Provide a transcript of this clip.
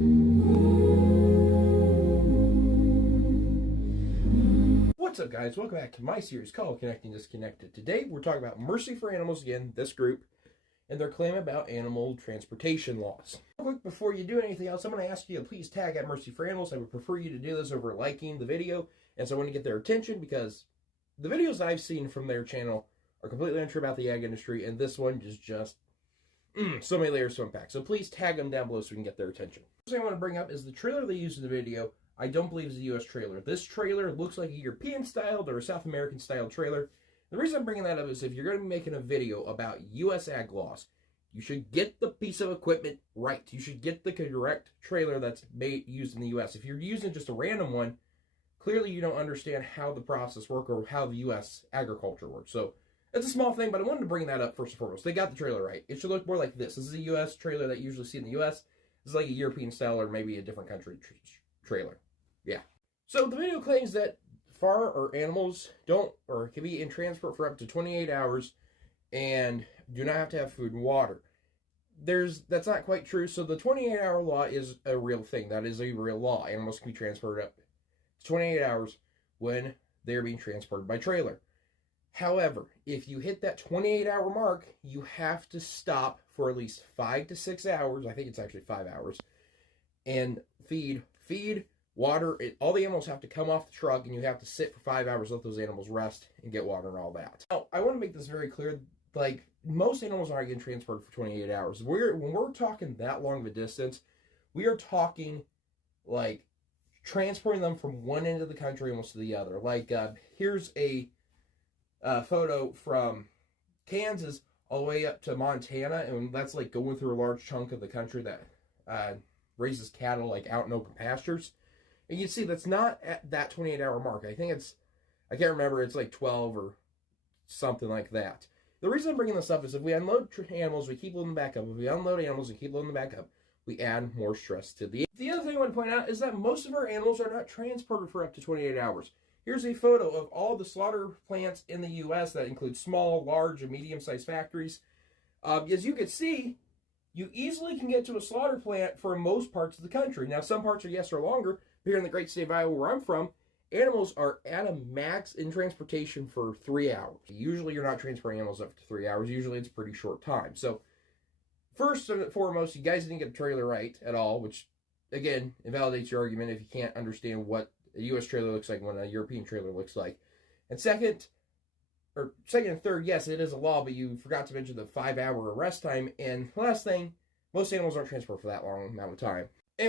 What's up, guys? Welcome back to my series called Connecting Disconnected. Today we're talking about Mercy for Animals again, this group, and their claim about animal transportation laws. Real quick, before you do anything else, I'm going to ask you to please tag at Mercy for Animals. I would prefer you to do this over liking the video, and so I want to get their attention because the videos I've seen from their channel are completely untrue about the ag industry, and this one is just so many layers to unpack. So please tag them down below so we can get their attention. The first thing I want to bring up is the trailer they used in the video. I don't believe is a U.S. trailer. This trailer looks like a European-styled or a South American-styled trailer. The reason I'm bringing that up is if you're going to be making a video about U.S. ag laws, you should get the piece of equipment right. You should get the correct trailer that's used in the U.S. If you're using just a random one, clearly you don't understand how the process works or how the U.S. agriculture works. So it's a small thing, but I wanted to bring that up first and foremost. They got the trailer right. It should look more like this. This is a U.S. trailer that you usually see in the U.S. This is like a European style or maybe a different country trailer. Yeah. So the video claims that farm or animals don't or can be in transport for up to 28 hours and do not have to have food and water. That's not quite true. So the 28-hour law is a real thing. That is a real law. Animals can be transported up to 28 hours when they're being transported by trailer. However, if you hit that 28-hour mark, you have to stop for at least 5 to 6 hours. I think it's actually 5 hours. And feed, water. All the animals have to come off the truck, and you have to sit for 5 hours, let those animals rest, and get water and all that. Now, I want to make this very clear. Like, most animals aren't getting transported for 28 hours. When we're talking that long of a distance, we are talking, like, transporting them from one end of the country almost to the other. Like, here's a photo from Kansas all the way up to Montana, and that's, like, going through a large chunk of the country that raises cattle, like, out in open pastures. And you can see that's not at that 28-hour mark. I can't remember, it's like 12 or something like that. The reason I'm bringing this up is if we unload animals, we keep loading them back up. If we unload animals and keep loading them back up, we add more stress to the... The other thing I want to point out is that most of our animals are not transported for up to 28 hours. Here's a photo of all the slaughter plants in the U.S. that include small, large, and medium-sized factories. As you can see, you easily can get to a slaughter plant for most parts of the country. Now, some parts are longer. Here in the great state of Iowa, where I'm from, animals are at a max in transportation for 3 hours. Usually you're not transporting animals up to 3 hours. Usually it's a pretty short time. So first and foremost, you guys didn't get the trailer right at all, which, again, invalidates your argument if you can't understand what a U.S. trailer looks like and what a European trailer looks like. And second and third, yes, it is a law, but you forgot to mention the 5-hour arrest time. And last thing, most animals aren't transported for that long amount of time.